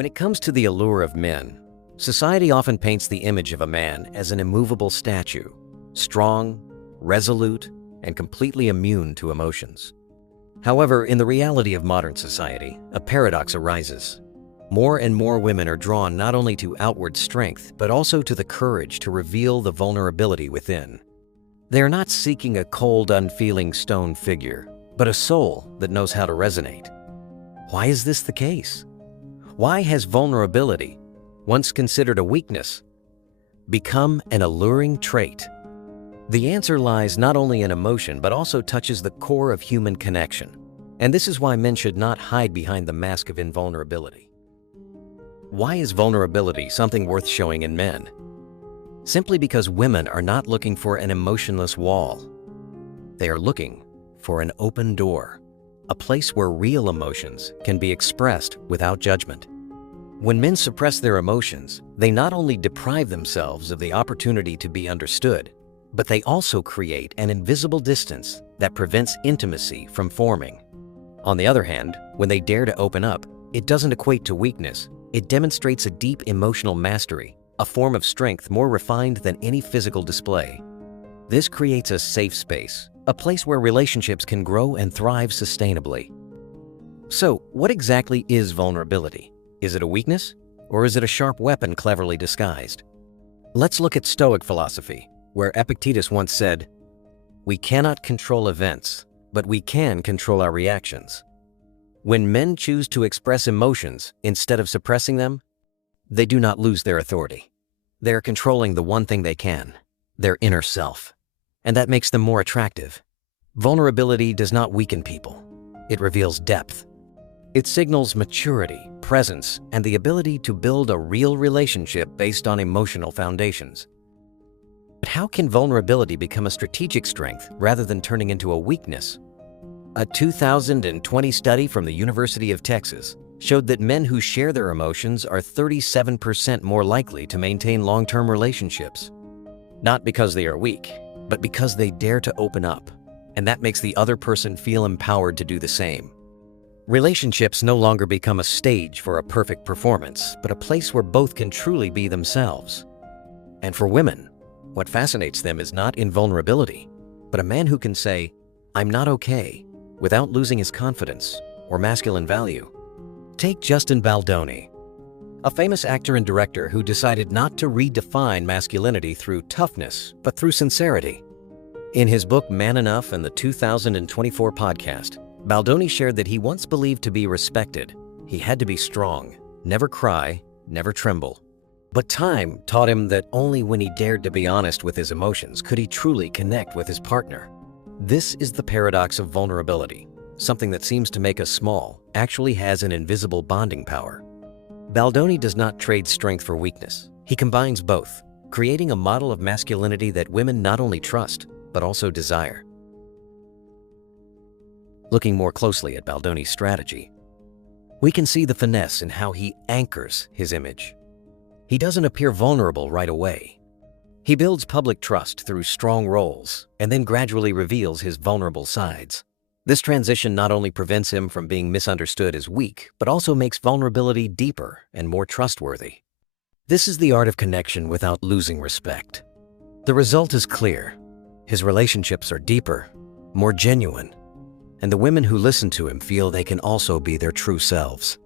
When it comes to the allure of men, society often paints the image of a man as an immovable statue, strong, resolute, and completely immune to emotions. However, in the reality of modern society, a paradox arises. More and more women are drawn not only to outward strength, but also to the courage to reveal the vulnerability within. They are not seeking a cold, unfeeling stone figure, but a soul that knows how to resonate. Why is this the case? Why has vulnerability, once considered a weakness, become an alluring trait? The answer lies not only in emotion, but also touches the core of human connection. And this is why men should not hide behind the mask of invulnerability. Why is vulnerability something worth showing in men? Simply because women are not looking for an emotionless wall. They are looking for an open door, a place where real emotions can be expressed without judgment. When men suppress their emotions, they not only deprive themselves of the opportunity to be understood, but they also create an invisible distance that prevents intimacy from forming. On the other hand, when they dare to open up, it doesn't equate to weakness. It demonstrates a deep emotional mastery, a form of strength more refined than any physical display. This creates a safe space, a place where relationships can grow and thrive sustainably. So, what exactly is vulnerability? Is it a weakness, or is it a sharp weapon cleverly disguised? Let's look at Stoic philosophy, where Epictetus once said, "We cannot control events, but we can control our reactions." When men choose to express emotions instead of suppressing them, they do not lose their authority. They are controlling the one thing they can, their inner self. And that makes them more attractive. Vulnerability does not weaken people. It reveals depth. It signals maturity, presence, and the ability to build a real relationship based on emotional foundations. But how can vulnerability become a strategic strength rather than turning into a weakness? A 2020 study from the University of Texas showed that men who share their emotions are 37% more likely to maintain long-term relationships. Not because they are weak, but because they dare to open up, and that makes the other person feel empowered to do the same. Relationships no longer become a stage for a perfect performance, but a place where both can truly be themselves. And for women, what fascinates them is not invulnerability, but a man who can say, "I'm not okay," without losing his confidence or masculine value. Take Justin Baldoni, a famous actor and director who decided not to redefine masculinity through toughness, but through sincerity. In his book Man Enough and the 2024 podcast, Baldoni shared that he once believed to be respected, he had to be strong, never cry, never tremble. But time taught him that only when he dared to be honest with his emotions could he truly connect with his partner. This is the paradox of vulnerability. Something that seems to make us small actually has an invisible bonding power. Baldoni does not trade strength for weakness. He combines both, creating a model of masculinity that women not only trust, but also desire. Looking more closely at Baldoni's strategy, we can see the finesse in how he anchors his image. He doesn't appear vulnerable right away. He builds public trust through strong roles and then gradually reveals his vulnerable sides. This transition not only prevents him from being misunderstood as weak, but also makes vulnerability deeper and more trustworthy. This is the art of connection without losing respect. The result is clear. His relationships are deeper, more genuine, and the women who listen to him feel they can also be their true selves.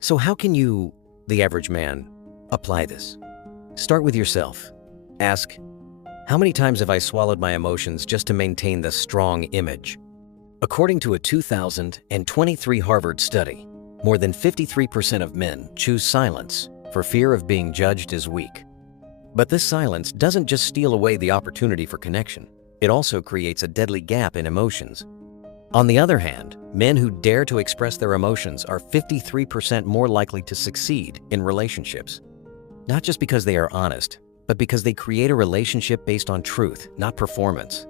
So how can you, the average man, apply this? Start with yourself. Ask, how many times have I swallowed my emotions just to maintain the strong image? According to a 2023 Harvard study, more than 53% of men choose silence for fear of being judged as weak. But this silence doesn't just steal away the opportunity for connection. It also creates a deadly gap in emotions. On the other hand, men who dare to express their emotions are 53% more likely to succeed in relationships. Not just because they are honest, but because they create a relationship based on truth, not performance.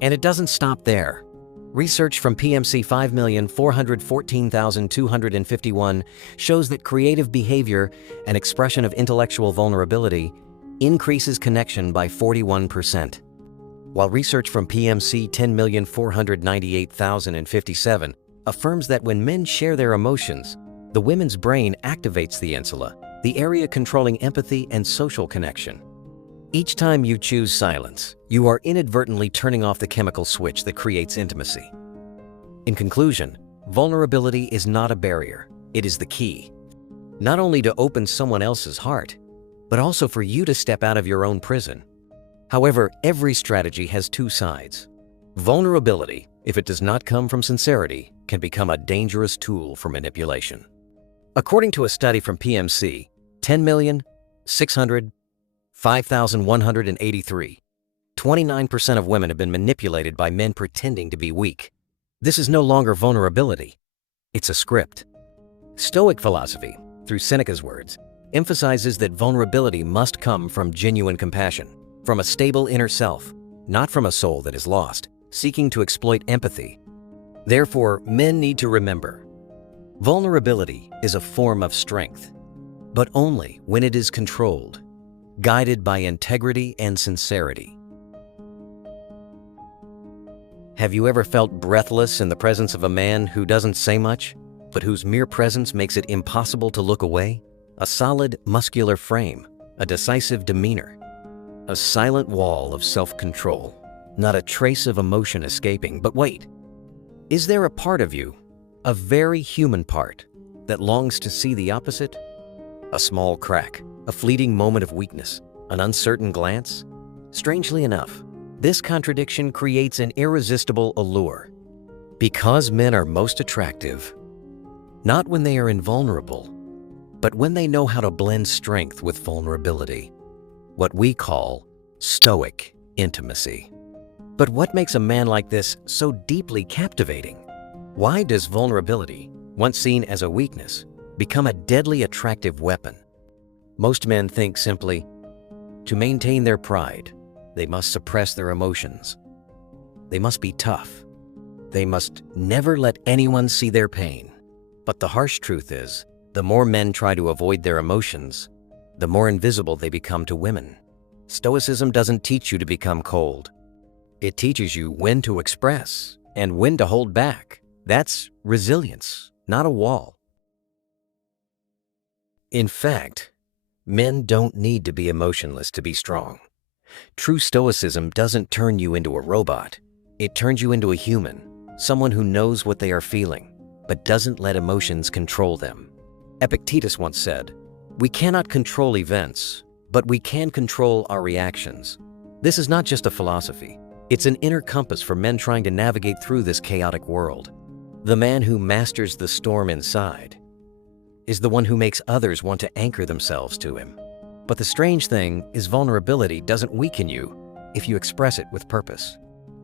And it doesn't stop there. Research from PMC 5,414,251 shows that creative behavior and expression of intellectual vulnerability increases connection by 41%. While research from PMC 10,498,057 affirms that when men share their emotions, The women's brain activates the insula, the area controlling empathy and social connection. Each time you choose silence, you are inadvertently turning off the chemical switch that creates intimacy. In conclusion, vulnerability is not a barrier, it is the key. Not only to open someone else's heart, but also for you to step out of your own prison. However, every strategy has two sides. Vulnerability, if it does not come from sincerity, can become a dangerous tool for manipulation. According to a study from PMC, 10,605,183, 29% of women have been manipulated by men pretending to be weak. This is no longer vulnerability, it's a script. Stoic philosophy, through Seneca's words, emphasizes that vulnerability must come from genuine compassion, from a stable inner self, not from a soul that is lost, seeking to exploit empathy. Therefore, men need to remember, vulnerability is a form of strength, but only when it is controlled, guided by integrity and sincerity. Have you ever felt breathless in the presence of a man who doesn't say much, but whose mere presence makes it impossible to look away? A solid, muscular frame, a decisive demeanor, a silent wall of self-control, not a trace of emotion escaping. But wait, is there a part of you, a very human part, that longs to see the opposite? A small crack, a fleeting moment of weakness, an uncertain glance? Strangely enough, this contradiction creates an irresistible allure. Because men are most attractive, not when they are invulnerable, but when they know how to blend strength with vulnerability, what we call stoic intimacy. But what makes a man like this so deeply captivating? Why does vulnerability, once seen as a weakness, become a deadly attractive weapon? Most men think simply, to maintain their pride, they must suppress their emotions. They must be tough. They must never let anyone see their pain. But the harsh truth is, the more men try to avoid their emotions, the more invisible they become to women. Stoicism doesn't teach you to become cold. It teaches you when to express and when to hold back. That's resilience, not a wall. In fact, men don't need to be emotionless to be strong. True stoicism doesn't turn you into a robot. It turns you into a human, someone who knows what they are feeling, but doesn't let emotions control them. Epictetus once said, "We cannot control events, but we can control our reactions." This is not just a philosophy. It's an inner compass for men trying to navigate through this chaotic world. The man who masters the storm inside is the one who makes others want to anchor themselves to him. But the strange thing is, vulnerability doesn't weaken you if you express it with purpose.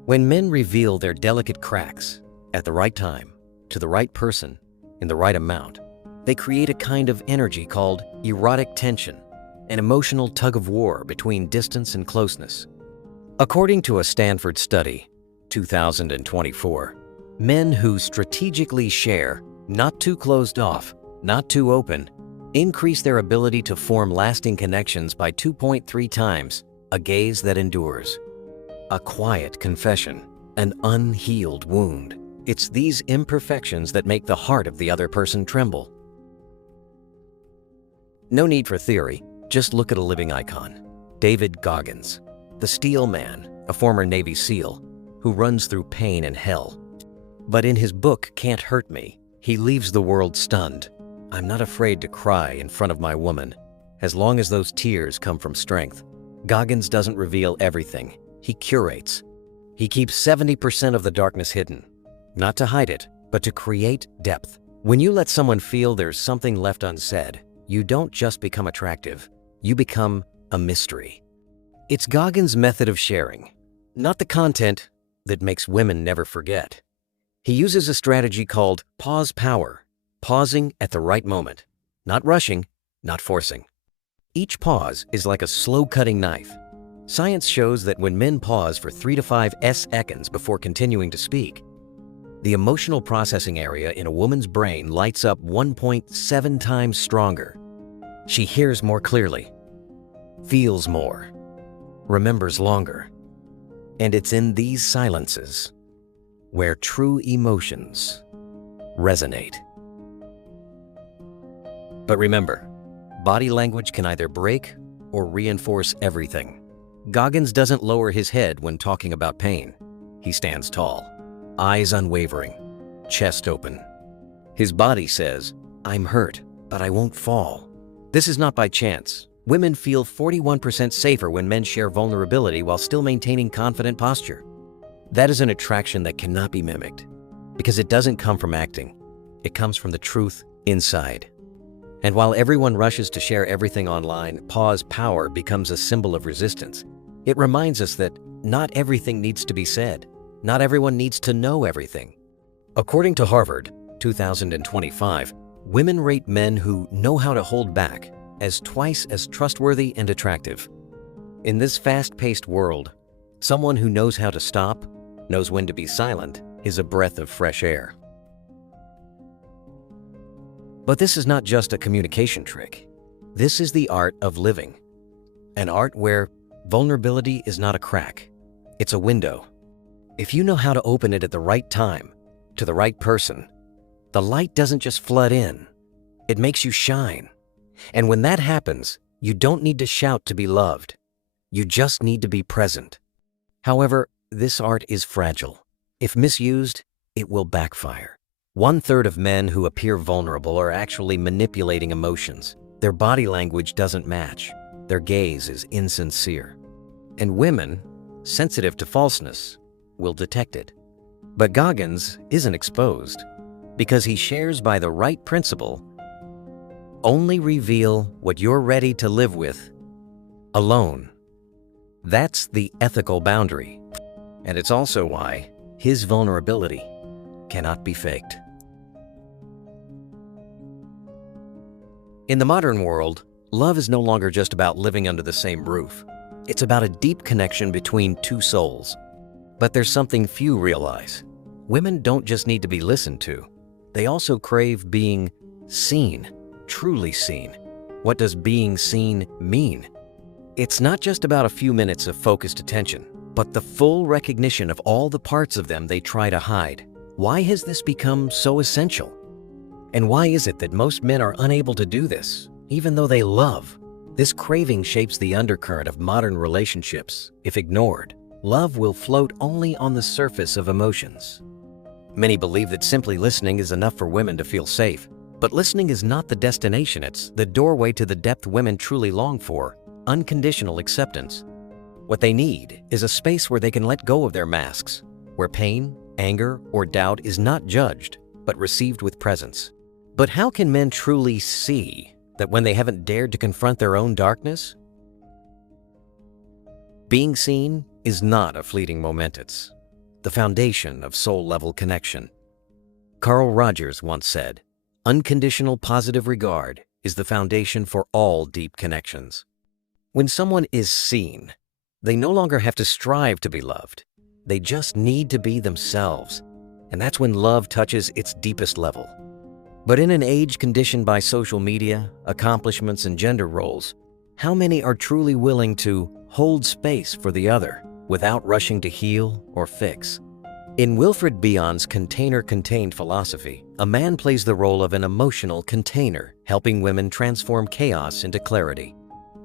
When men reveal their delicate cracks at the right time, to the right person, in the right amount, they create a kind of energy called erotic tension, an emotional tug-of-war between distance and closeness. According to a Stanford study, 2024, men who strategically share, not too closed off, not too open, increase their ability to form lasting connections by 2.3 times, a gaze that endures, a quiet confession, an unhealed wound. It's these imperfections that make the heart of the other person tremble. No need for theory, just look at a living icon. David Goggins, the Steel Man, a former Navy SEAL, who runs through pain and hell. But in his book, Can't Hurt Me, he leaves the world stunned. I'm not afraid to cry in front of my woman, as long as those tears come from strength. Goggins doesn't reveal everything, he curates. He keeps 70% of the darkness hidden, not to hide it, but to create depth. When you let someone feel there's something left unsaid, you don't just become attractive, you become a mystery. It's Goggins' method of sharing, not the content, that makes women never forget. He uses a strategy called pause power, pausing at the right moment, not rushing, not forcing. Each pause is like a slow-cutting knife. Science shows that when men pause for 3 to 5 seconds before continuing to speak, the emotional processing area in a woman's brain lights up 1.7 times stronger. She hears more clearly, feels more, remembers longer. And it's in these silences where true emotions resonate. But remember, body language can either break or reinforce everything. Goggins doesn't lower his head when talking about pain. He stands tall, eyes unwavering, chest open. His body says, "I'm hurt, but I won't fall." This is not by chance. Women feel 41% safer when men share vulnerability while still maintaining confident posture. That is an attraction that cannot be mimicked, because it doesn't come from acting. It comes from the truth inside. And while everyone rushes to share everything online, pause power becomes a symbol of resistance. It reminds us that not everything needs to be said. Not everyone needs to know everything. According to Harvard, 2025, women rate men who know how to hold back as twice as trustworthy and attractive. In this fast-paced world, someone who knows how to stop, knows when to be silent, is a breath of fresh air. But this is not just a communication trick. This is the art of living. An art where vulnerability is not a crack, it's a window. If you know how to open it at the right time, to the right person, the light doesn't just flood in, it makes you shine. And when that happens, you don't need to shout to be loved. You just need to be present. However, this art is fragile. If misused, it will backfire. 1/3 of men who appear vulnerable are actually manipulating emotions. Their body language doesn't match. Their gaze is insincere. And women, sensitive to falseness, will detect it. But Goggins isn't exposed because he shares by the right principle: only reveal what you're ready to live with alone. That's the ethical boundary. And it's also why his vulnerability cannot be faked. In the modern world, love is no longer just about living under the same roof. It's about a deep connection between two souls. But there's something few realize. Women don't just need to be listened to. They also crave being seen, truly seen. What does being seen mean? It's not just about a few minutes of focused attention, but the full recognition of all the parts of them they try to hide. Why has this become so essential? And why is it that most men are unable to do this, even though they love? This craving shapes the undercurrent of modern relationships. If ignored, love will float only on the surface of emotions. Many believe that simply listening is enough for women to feel safe. But listening is not the destination, it's the doorway to the depth women truly long for: unconditional acceptance. What they need is a space where they can let go of their masks, where pain, anger, or doubt is not judged, but received with presence. But how can men truly see that when they haven't dared to confront their own darkness? Being seen is not a fleeting moment, it's the foundation of soul-level connection. Carl Rogers once said, "Unconditional positive regard is the foundation for all deep connections." When someone is seen, they no longer have to strive to be loved. They just need to be themselves. And that's when love touches its deepest level. But in an age conditioned by social media, accomplishments, and gender roles, how many are truly willing to hold space for the other without rushing to heal or fix? In Wilfred Bion's container-contained philosophy, a man plays the role of an emotional container, helping women transform chaos into clarity.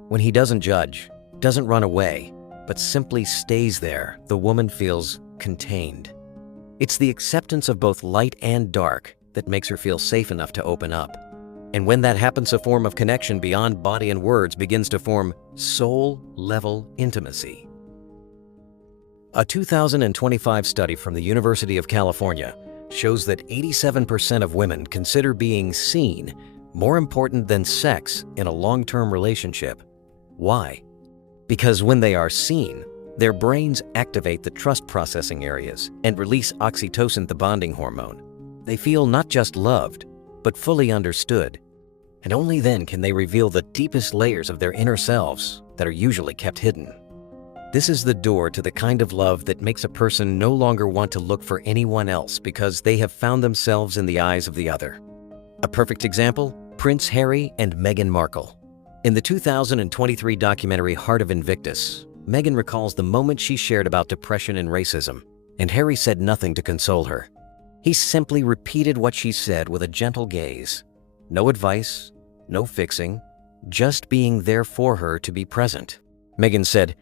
When he doesn't judge, doesn't run away, but simply stays there, the woman feels contained. It's the acceptance of both light and dark that makes her feel safe enough to open up. And when that happens, a form of connection beyond body and words begins to form soul-level intimacy. A 2025 study from the University of California shows that 87% of women consider being seen more important than sex in a long-term relationship. Why? Because when they are seen, their brains activate the trust processing areas and release oxytocin, the bonding hormone. They feel not just loved, but fully understood. And only then can they reveal the deepest layers of their inner selves that are usually kept hidden. This is the door to the kind of love that makes a person no longer want to look for anyone else because they have found themselves in the eyes of the other. A perfect example, Prince Harry and Meghan Markle. In the 2023 documentary Heart of Invictus, Meghan recalls the moment she shared about depression and racism, and Harry said nothing to console her. He simply repeated what she said with a gentle gaze. No advice, no fixing, just being there for her to be present. Megan said,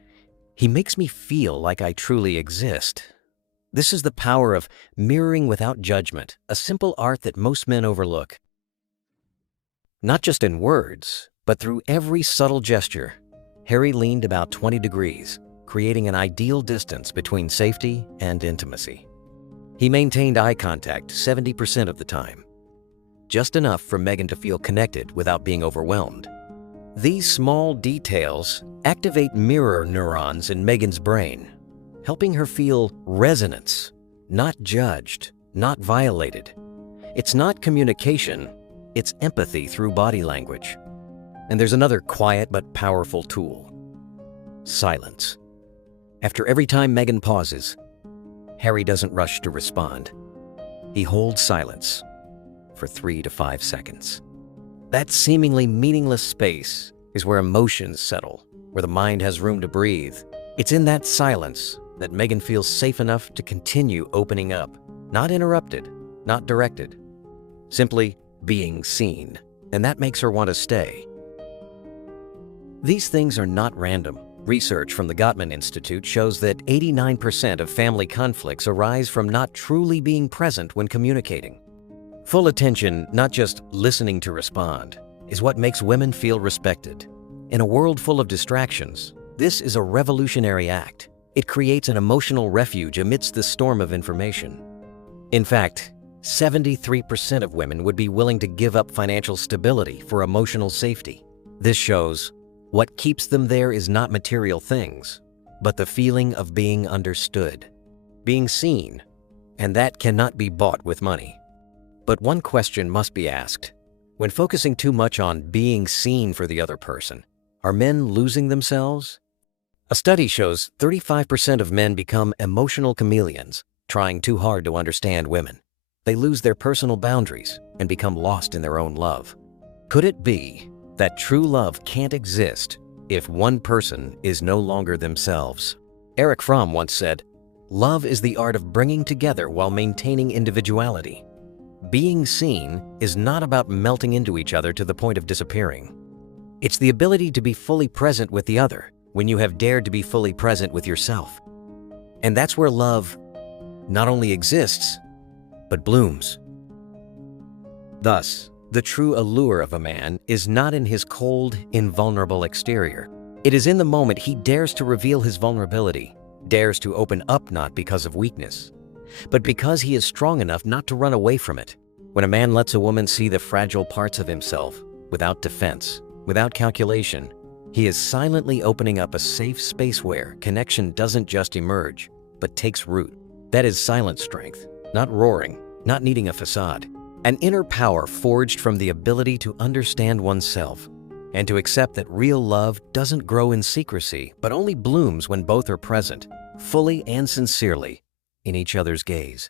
"He makes me feel like I truly exist." This is the power of mirroring without judgment, a simple art that most men overlook. Not just in words, but through every subtle gesture, Harry leaned about 20 degrees, creating an ideal distance between safety and intimacy. He maintained eye contact 70% of the time, just enough for Megan to feel connected without being overwhelmed. These small details activate mirror neurons in Megan's brain, helping her feel resonance, not judged, not violated. It's not communication, it's empathy through body language. And there's another quiet but powerful tool: silence. After every time Megan pauses, Harry doesn't rush to respond. He holds silence for 3 to 5 seconds. That seemingly meaningless space is where emotions settle, where the mind has room to breathe. It's in that silence that Megan feels safe enough to continue opening up, not interrupted, not directed, simply being seen, and that makes her want to stay. These things are not random. Research from the Gottman Institute shows that 89% of family conflicts arise from not truly being present when communicating. Full attention, not just listening to respond, is what makes women feel respected. In a world full of distractions, this is a revolutionary act. It creates an emotional refuge amidst the storm of information. In fact, 73% of women would be willing to give up financial stability for emotional safety. This shows what keeps them there is not material things, but the feeling of being understood, being seen, and that cannot be bought with money. But one question must be asked. When focusing too much on being seen for the other person, are men losing themselves? A study shows 35% of men become emotional chameleons, trying too hard to understand women. They lose their personal boundaries and become lost in their own love. Could it be that true love can't exist if one person is no longer themselves? Erich Fromm once said, "Love is the art of bringing together while maintaining individuality." Being seen is not about melting into each other to the point of disappearing. It's the ability to be fully present with the other when you have dared to be fully present with yourself. And that's where love not only exists, but blooms. Thus, the true allure of a man is not in his cold, invulnerable exterior. It is in the moment he dares to reveal his vulnerability, dares to open up not because of weakness, but because he is strong enough not to run away from it. When a man lets a woman see the fragile parts of himself, without defense, without calculation, he is silently opening up a safe space where connection doesn't just emerge, but takes root. That is silent strength, not roaring, not needing a facade. An inner power forged from the ability to understand oneself and to accept that real love doesn't grow in secrecy, but only blooms when both are present, fully and sincerely, in each other's gaze.